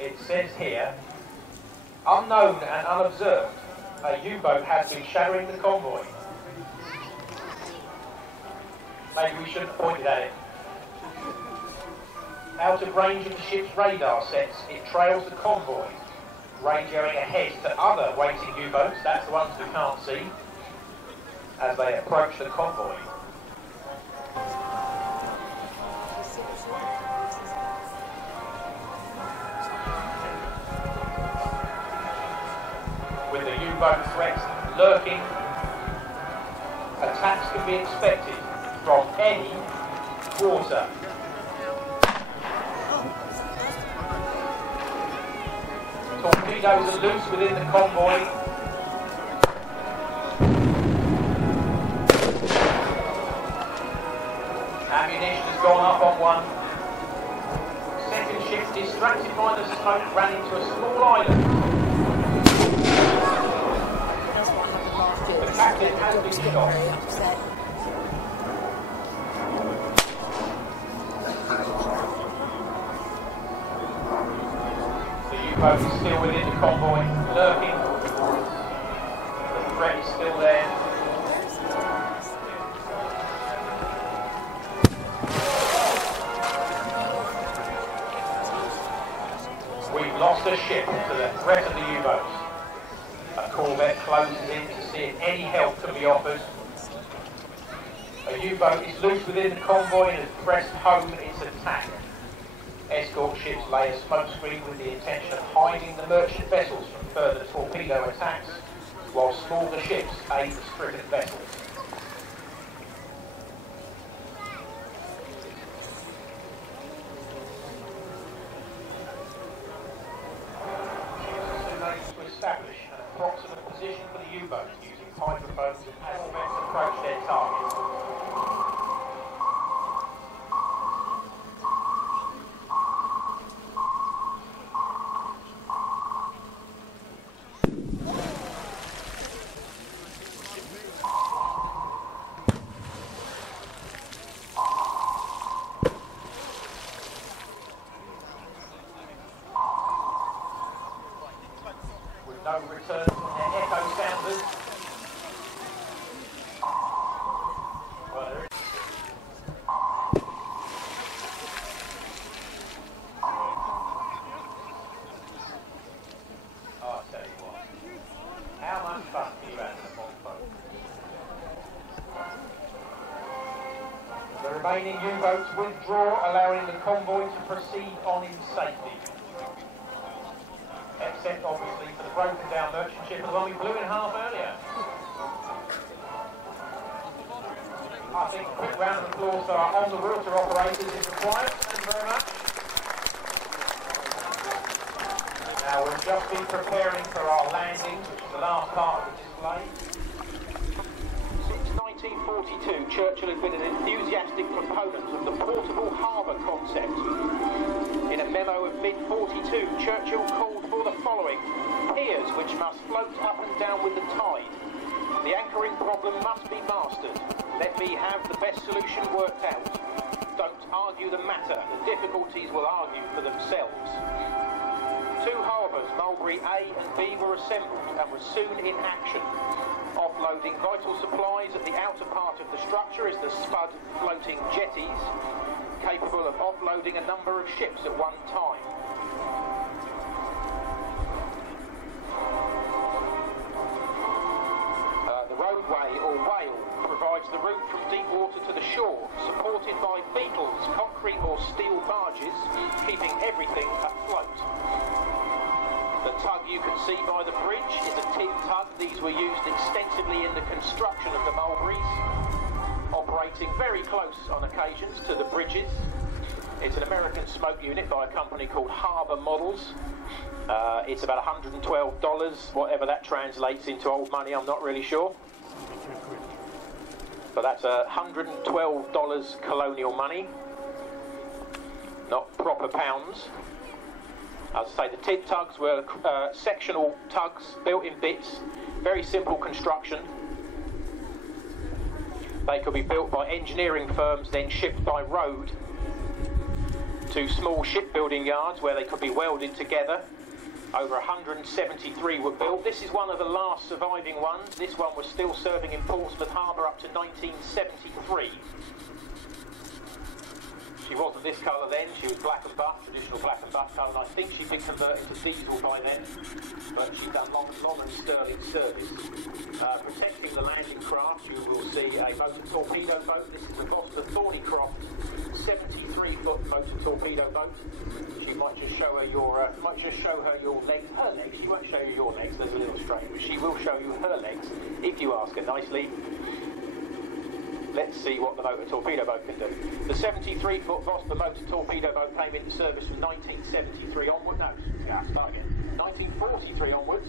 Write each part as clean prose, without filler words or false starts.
It says here, unknown and unobserved, a U-boat has been shadowing the convoy. Maybe we shouldn't have pointed at it. Out of range of the ship's radar sets, it trails the convoy, radioing ahead to other waiting U-boats, that's the ones we can't see, as they approach the convoy. With the U-boat threats lurking, attacks can be expected from any quarter. Torpedoes are loose within the convoy. Ammunition has gone up on one. Second ship, distracted by the smoke, ran into a small island. The captain has been shot. The boat is still within the convoy, lurking. The threat is still there. We've lost a ship to the threat of the U-boats. A corvette closes in to see if any help can be offered. A U-boat is loose within the convoy and has pressed home its attack. Escort ships lay a smoke screen with the intention of hiding the merchant vessels from further torpedo attacks, while smaller ships aid the stricken vessels. Ships are soon able to establish an approximate position for the U-boats using hydrophones as corvettes approach their targets. No return from their echo sounders. Well, there is. Oh, I'll tell you what. How much fun do you have in a boat? The remaining U-boats withdraw, allowing the convoy to proceed on in safety. Except obviously for the broken down merchant ship, the one we blew in half earlier. I think a quick round of applause for our on the water operators is required. Thank you very much. Now we'll just be preparing for our landing, which is the last part of the display. Since 1942, Churchill has been an enthusiastic proponent of the portable harbour concept. In a memo of mid-42, Churchill called for the following: piers which must float up and down with the tide. The anchoring problem must be mastered. Let me have the best solution worked out. Don't argue the matter. The difficulties will argue for themselves. Two harbours, Mulberry A and B, were assembled and were soon in action. Offloading vital supplies at the outer part of the structure is the spud floating jetties, capable of offloading a number of ships at one time. The roadway, or whale, provides the route from deep water to the shore, supported by beetles, concrete or steel barges, keeping everything afloat. The tug you can see by the bridge is a tin tug. These were used extensively in the construction of the Mulberries, operating very close on occasions to the bridges. It's an American smoke unit by a company called Harbour Models. It's about $112, whatever that translates into old money, I'm not really sure. But that's $112 colonial money, not proper pounds. As I say, the tin tugs were sectional tugs built in bits, very simple construction. They could be built by engineering firms, then shipped by road to small shipbuilding yards where they could be welded together. Over 173 were built. This is one of the last surviving ones. This one was still serving in Portsmouth Harbour up to 1973. She wasn't this colour then, she was black and buff, traditional black and buff colour, and I think she'd been converted to diesel by then, but she'd done long and sterling service. Protecting the landing craft, you will see a motor torpedo boat. This is the Vosper Thornycroft 73-foot motor torpedo boat. She might just show her your legs. Her legs. She won't show you your legs. There's a little strain, but she will show you her legs if you ask her nicely. Let's see what the motor torpedo boat can do. The 73-foot Vosper motor torpedo boat came into service from 1973 onward. No, start again. 1943 onwards.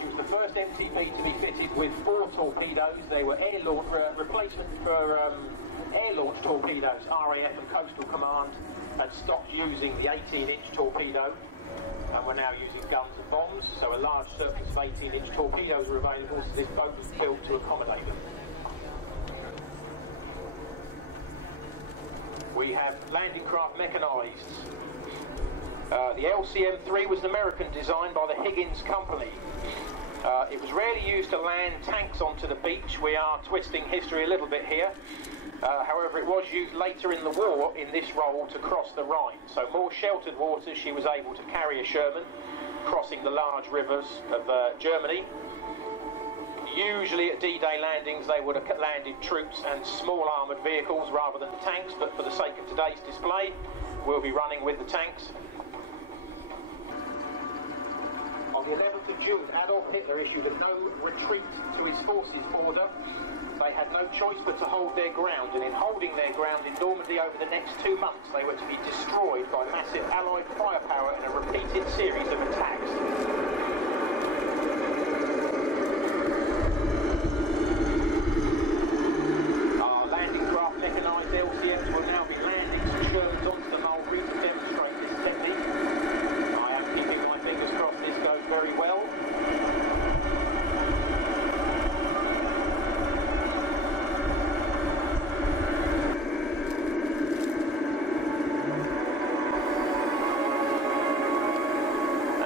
She was the first MTB to be fitted with 4 torpedoes. They were air launch replacement for air launch torpedoes. RAF and Coastal Command had stopped using the 18-inch torpedo, and we're now using guns and bombs. So a large surplus of 18-inch torpedoes are available. So this boat was built to accommodate them. We have landing craft mechanised. The LCM-3 was an American design by the Higgins Company. It was rarely used to land tanks onto the beach. We are twisting history a little bit here. However, it was used later in the war in this role to cross the Rhine. So more sheltered waters, she was able to carry a Sherman, crossing the large rivers of Germany. Usually at D-Day landings they would have landed troops and small armoured vehicles rather than the tanks, but for the sake of today's display we'll be running with the tanks. On the 11th of June, Adolf Hitler issued a no retreat to his forces order. They had no choice but to hold their ground, and in holding their ground in Normandy over the next 2 months they were to be destroyed by massive Allied firepower in a repeated series of attacks. LCMs will now be landing some Shermans onto the Mulberry to demonstrate this technique. I am keeping my fingers crossed this goes very well.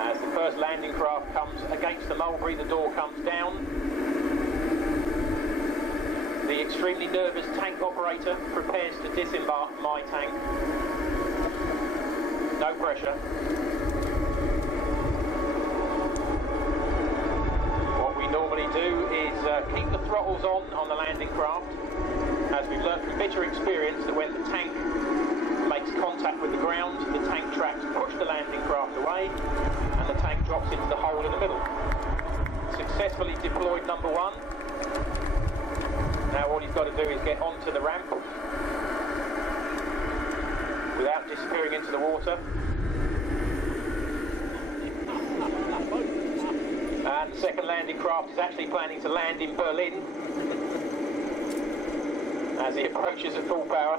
As the first landing craft comes against the Mulberry, the door comes down. The extremely nervous tank operator prepares to disembark my tank. No pressure. What we normally do is keep the throttles on the landing craft, as we've learned from bitter experience that when the tank makes contact with the ground, the tank tracks push the landing craft away and the tank drops into the hole in the middle. Successfully deployed number 1. Now all he's got to do is get onto the ramp without disappearing into the water. And the second landing craft is actually planning to land in Berlin as he approaches at full power.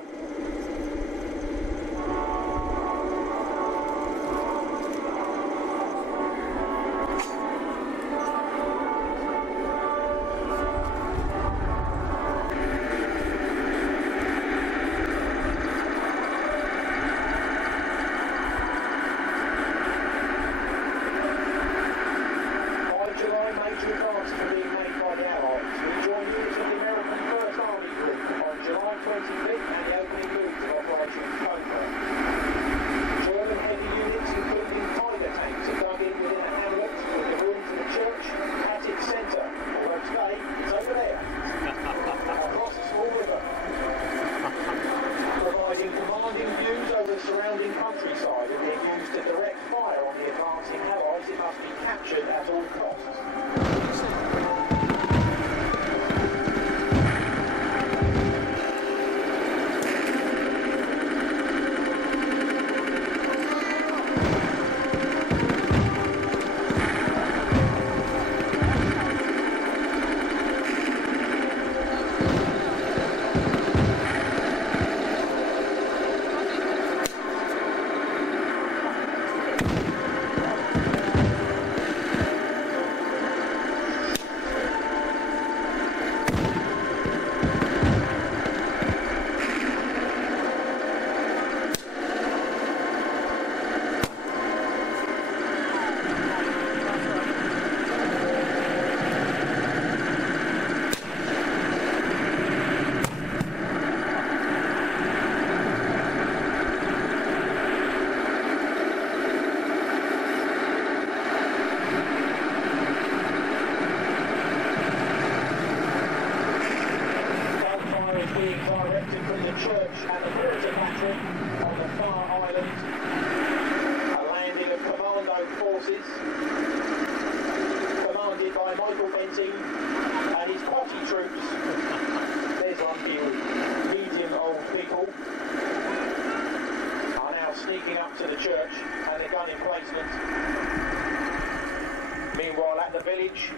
sneaking up to the church and the gun emplacement. Meanwhile, at the village,